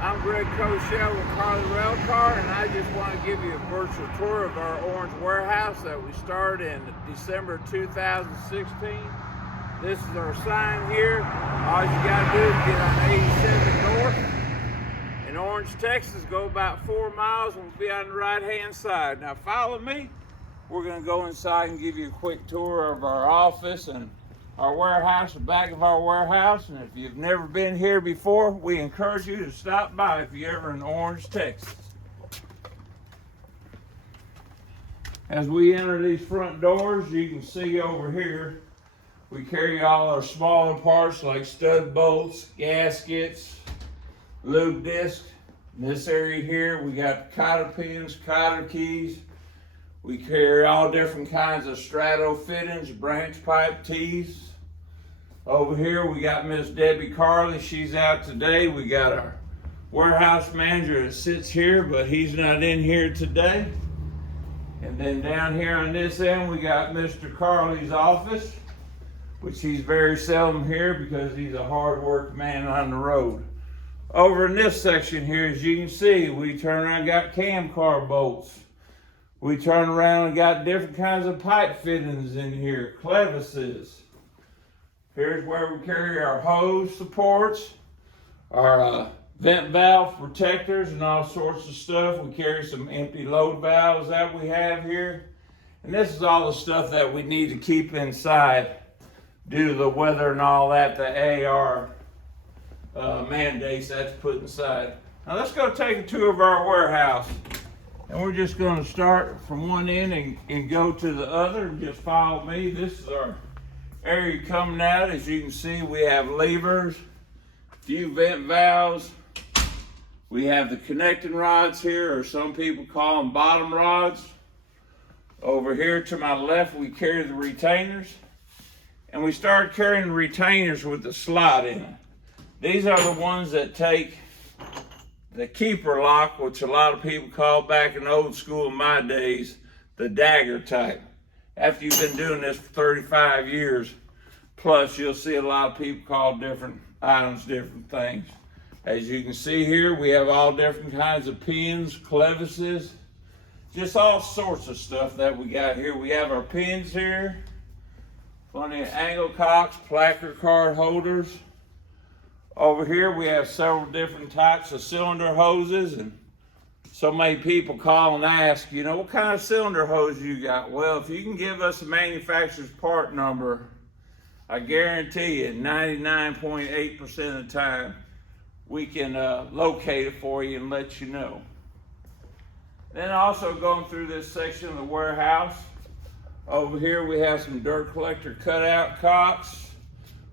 I'm Greg Cochelle with Carly Railcar, and I just want to give you a virtual tour of our orange warehouse that we started in December 2016. This is our sign here. All you got to do is get on 87 North in Orange, Texas. Go about 4 miles and we'll be on the right-hand side. Now follow me. We're going to go inside and give you a quick tour of our office and our warehouse, the back of our warehouse. And if you've never been here before, we encourage you to stop by if you're ever in Orange, Texas. As we enter these front doors, you can see over here, we carry all our smaller parts like stud bolts, gaskets, lube discs. In this area here, we got cotter pins, cotter keys. We carry all different kinds of straddle fittings, branch pipe tees. Over here we got Miss Debbie Carley. She's out today. We got our warehouse manager that sits here, but he's not in here today. And then down here on this end we got Mr. Carley's office, which he's very seldom here because he's a hard work man on the road. Over in this section here, as you can see, we turn around and got cam car bolts. We turn around and got different kinds of pipe fittings in here, clevises. Here's where we carry our hose supports, our vent valve protectors and all sorts of stuff. We carry some empty load valves that we have here. And this is all the stuff that we need to keep inside due to the weather and all that, the AR mandates that's put inside. Now let's go take a tour of our warehouse. And we're just going to start from one end and go to the other and just follow me. This is our area coming out. As you can see, we have levers, a few vent valves. We have the connecting rods here, or some people call them bottom rods. Over here to my left, we carry the retainers. And we started carrying the retainers with the slot in them. These are the ones that take the keeper lock, which a lot of people call back in old school in my days, the dagger type. After you've been doing this for 35 years, plus you'll see a lot of people call different items different things. As you can see here, we have all different kinds of pins, clevises, just all sorts of stuff that we got here. We have our pins here, plenty of angle cocks, placard card holders. Over here we have several different types of cylinder hoses, and so many people call and ask, you know, what kind of cylinder hose you got? Well, if you can give us a manufacturer's part number, I guarantee you 99.8% of the time we can locate it for you and let you know. Then also going through this section of the warehouse, over here we have some dirt collector cutout cocks.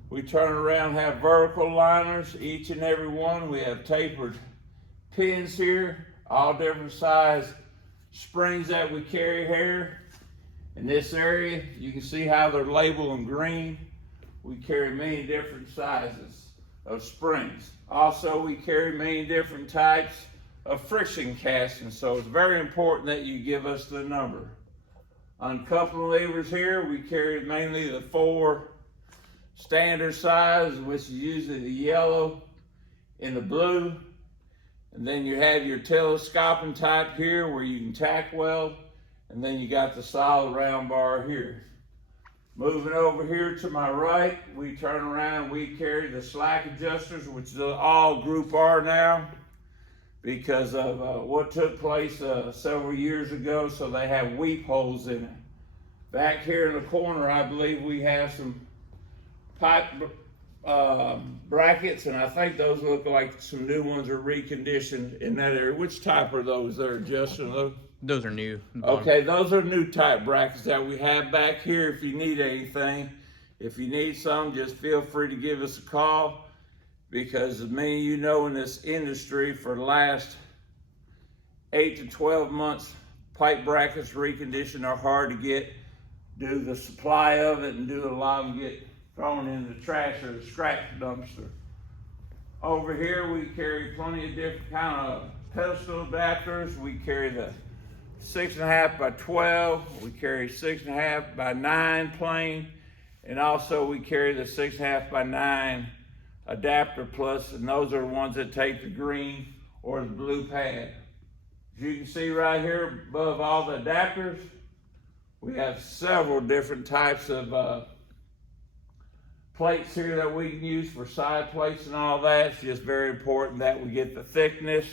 We turn around and have vertical liners, each and every one. We have tapered pins here, all different size springs that we carry here. In this area, you can see how they're labeled in green. We carry many different sizes of springs. Also, we carry many different types of friction castings, so it's very important that you give us the number. On coupling levers here, we carry mainly the 4 standard size, which is usually the yellow and the blue. And then you have your telescoping type here where you can tack weld. And then you got the solid round bar here. Moving over here to my right, we turn around and we carry the slack adjusters, which is all Group R now because of what took place several years ago. So they have weep holes in it. Back here in the corner, I believe we have some pipe brackets, and I think those look like some new ones are reconditioned in that area. Which type are those there, Justin? Those are new. Okay, those are new type brackets that we have back here if you need anything. If you need some, just feel free to give us a call, because as many of you know in this industry, for the last 8 to 12 months, pipe brackets reconditioned are hard to get due to the supply of it, and due to a lot of them get thrown in the trash or the scrap dumpster. Over here we carry plenty of different kind of pedestal adapters. We carry the 6.5 by 12, we carry 6.5 by 9 plane, and also we carry the 6.5 by 9 adapter plus, and those are the ones that take the green or the blue pad. As you can see right here above all the adapters, we have several different types of plates here that we can use for side plates and all that. It's just very important that we get the thickness,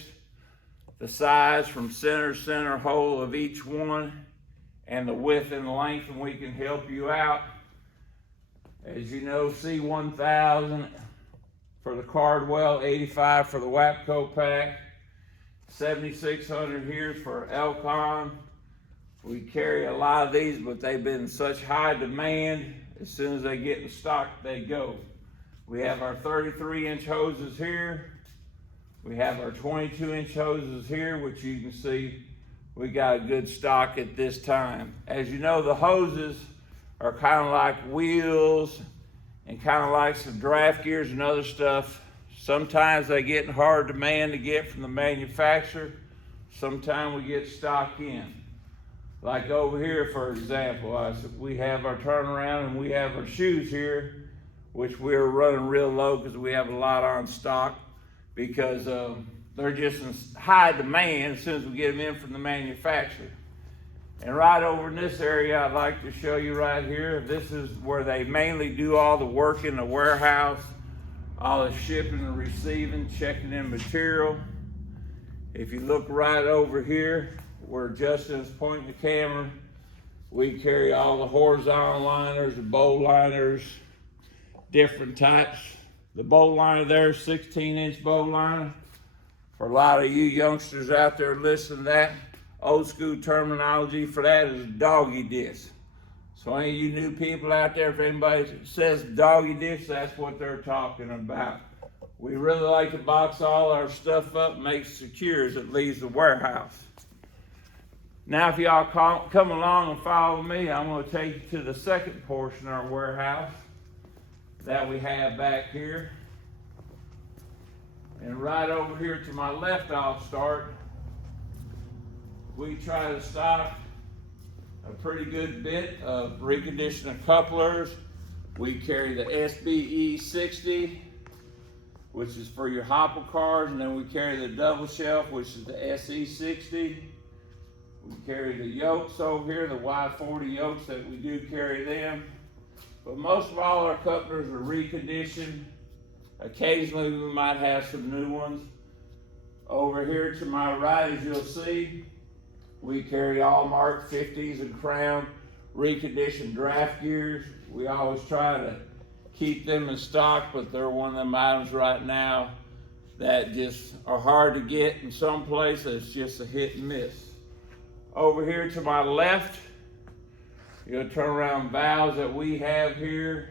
the size from center hole of each one, and the width and the length, and we can help you out. As you know, C1000 for the Cardwell, 85 for the Wapco pack, 7600 here for Elcon. We carry a lot of these, but they've been in such high demand. As soon as they get in stock, they go. We have our 33-inch hoses here. We have our 22-inch hoses here, which you can see we got a good stock at this time. As you know, the hoses are kind of like wheels and kind of like some draft gears and other stuff. Sometimes they get in hard demand to get from the manufacturer. Sometimes we get stock in. Like over here, for example, we have our turnaround and we have our shoes here, which we're running real low because we have a lot on stock, because they're just in high demand as soon as we get them in from the manufacturer. And right over in this area, I'd like to show you right here, this is where they mainly do all the work in the warehouse, all the shipping and receiving, checking in material. If you look right over here, where Justin is pointing the camera, we carry all the horizontal liners, the bowl liners, different types. The bowl liner there is 16-inch bowl liner. For a lot of you youngsters out there listening to that, old school terminology for that is doggy disc. So any of you new people out there, if anybody says doggy disc, that's what they're talking about. We really like to box all our stuff up, make it secure as it leaves the warehouse. Now, if y'all come along and follow me, I'm going to take you to the second portion of our warehouse that we have back here. And right over here to my left, I'll start. We try to stock a pretty good bit of reconditioning couplers. We carry the SBE 60, which is for your hopper cars, and then we carry the double shelf, which is the SE 60. We carry the yokes over here, the Y40 yokes that we do carry them. But most of all our couplers are reconditioned. Occasionally we might have some new ones. Over here to my right, as you'll see, we carry all Mark 50s and Crown reconditioned draft gears. We always try to keep them in stock, but they're one of them items right now that just are hard to get. In some places, it's just a hit and miss. Over here to my left, you'll turn around valves that we have here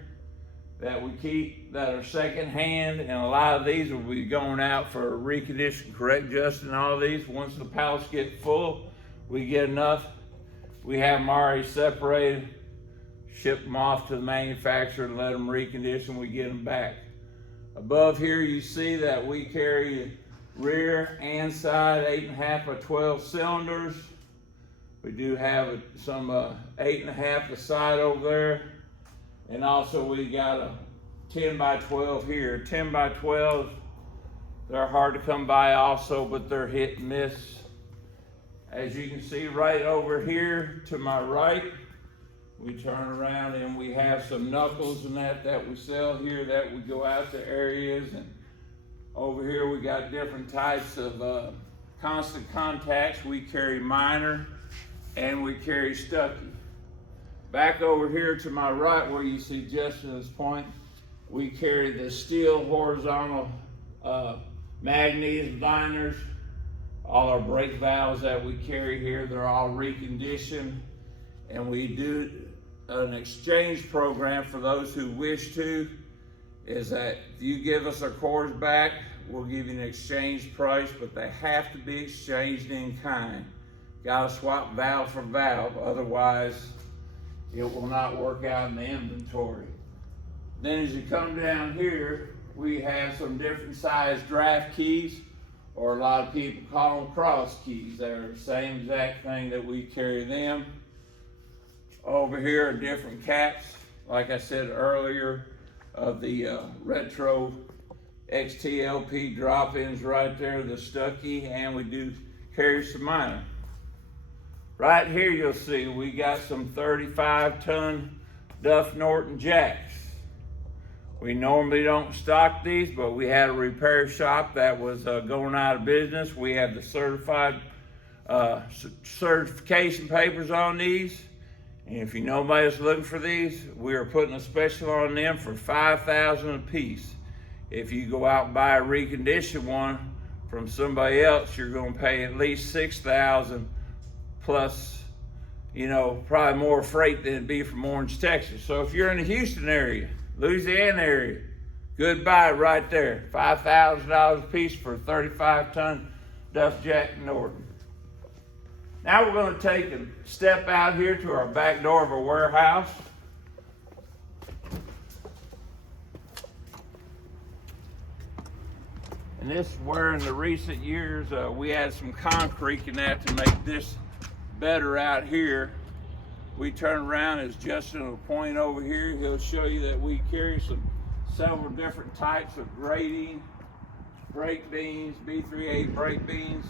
that we keep that are second hand, and a lot of these will be going out for recondition, correct, Justin? All these, once the pallets get full, we get enough, we have them already separated, ship them off to the manufacturer and let them recondition, we get them back. Above here you see that we carry rear and side 8.5 by 12 cylinders. We do have some 8.5 the side over there. And also we got a 10 by 12 here. 10 by 12, they're hard to come by also, but they're hit and miss. As you can see right over here to my right, we turn around and we have some knuckles and that we sell here that we go out to areas. And over here we got different types of constant contacts. We carry minor and we carry Stucky. Back over here to my right where you see Justin's point, we carry the steel horizontal magnesium liners. All our brake valves that we carry here, they're all reconditioned. And we do an exchange program for those who wish to, is that if you give us our cores back, we'll give you an exchange price, but they have to be exchanged in kind. Gotta swap valve for valve, otherwise it will not work out in the inventory. Then as you come down here, we have some different size draft keys, or a lot of people call them cross keys. They're the same exact thing that we carry them. Over here are different caps, like I said earlier, of the retro XTLP drop-ins right there, the Stucky, and we do carry some minor. Right here you'll see we got some 35-ton Duff Norton jacks. We normally don't stock these, but we had a repair shop that was going out of business. We have the certified certification papers on these. And if you know nobody's looking for these, we are putting a special on them for $5,000 a piece. If you go out and buy a reconditioned one from somebody else, you're gonna pay at least $6,000 plus, you know, probably more freight than it'd be from Orange, Texas. So if you're in the Houston area, Louisiana area, good buy right there. $5,000 a piece for a 35-ton Duff Jack Norton. Now we're going to take a step out here to our back door of our warehouse. And this is where in the recent years we had some concrete in that to make this better out here. We turn around, as Justin will point over here, he'll show you that we carry several different types of grading, brake beans, B38 brake beans.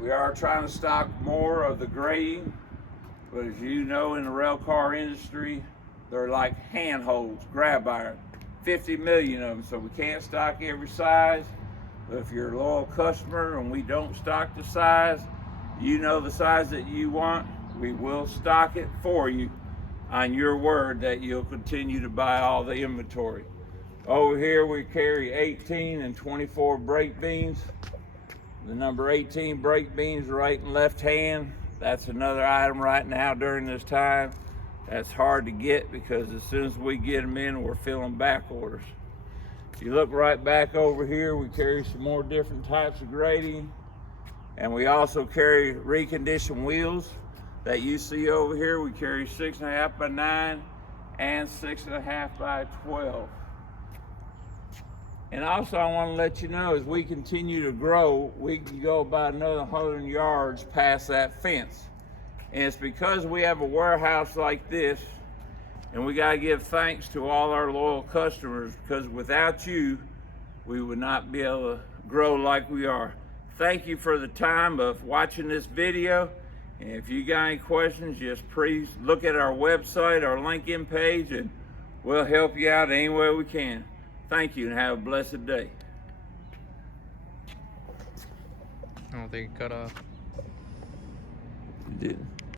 We are trying to stock more of the grading, but as you know, in the rail car industry, they're like handholds, grab iron, 50 million of them, so we can't stock every size. But if you're a loyal customer and we don't stock the size, you know the size that you want, we will stock it for you on your word that you'll continue to buy all the inventory. Over here we carry 18 and 24 brake beans. The number 18 brake beans right and left hand. That's another item right now during this time that's hard to get, because as soon as we get them in, we're filling back orders. If you look right back over here, we carry some more different types of grading, and we also carry reconditioned wheels that you see over here. We carry 6.5 by 9 and 6.5 by 12. And also I want to let you know, as we continue to grow, we can go about another 100 yards past that fence. And it's because we have a warehouse like this, and we got to give thanks to all our loyal customers, because without you, we would not be able to grow like we are. Thank you for the time of watching this video. And if you got any questions, just please look at our website, our LinkedIn page, and we'll help you out any way we can. Thank you and have a blessed day. I don't think it cut off. You didn't.